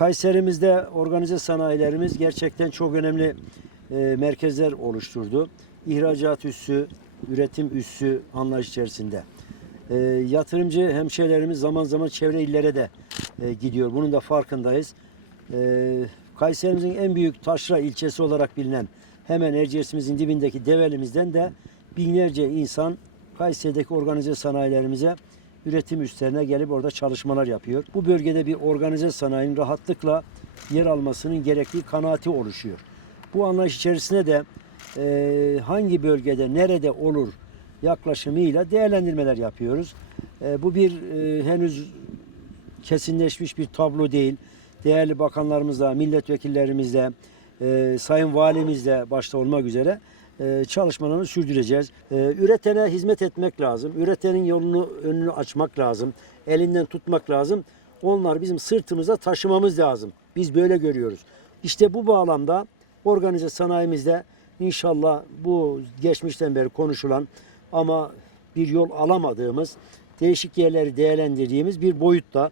Kayserimizde organize sanayilerimiz gerçekten çok önemli e, merkezler oluşturdu. İhracat üssü, üretim üssü anlayış içerisinde. E, yatırımcı hemşehrilerimiz zaman zaman çevre illere de e, gidiyor. Bunun da farkındayız. E, Kayserimizin en büyük taşra ilçesi olarak bilinen hemen Erciyes'imizin dibindeki Develimiz'den de binlerce insan Kayseri'deki organize sanayilerimize üretim üslerine gelip orada çalışmalar yapıyor. Bu bölgede bir organize sanayinin rahatlıkla yer almasının gerektiği kanaati oluşuyor. Bu anlayış içerisinde de e, hangi bölgede, nerede olur yaklaşımıyla değerlendirmeler yapıyoruz. E, bu bir e, henüz kesinleşmiş bir tablo değil. Değerli bakanlarımızla, milletvekillerimizle, e, sayın valimizle başta olmak üzere e, çalışmalarını sürdüreceğiz. E, üretene hizmet etmek lazım. Üretenin yolunu, önünü açmak lazım. Elinden tutmak lazım. Onlar bizim sırtımıza taşımamız lazım. Biz böyle görüyoruz. İşte bu bağlamda organize sanayimizde inşallah bu geçmişten beri konuşulan ama bir yol alamadığımız değişik yerleri değerlendirdiğimiz bir boyutta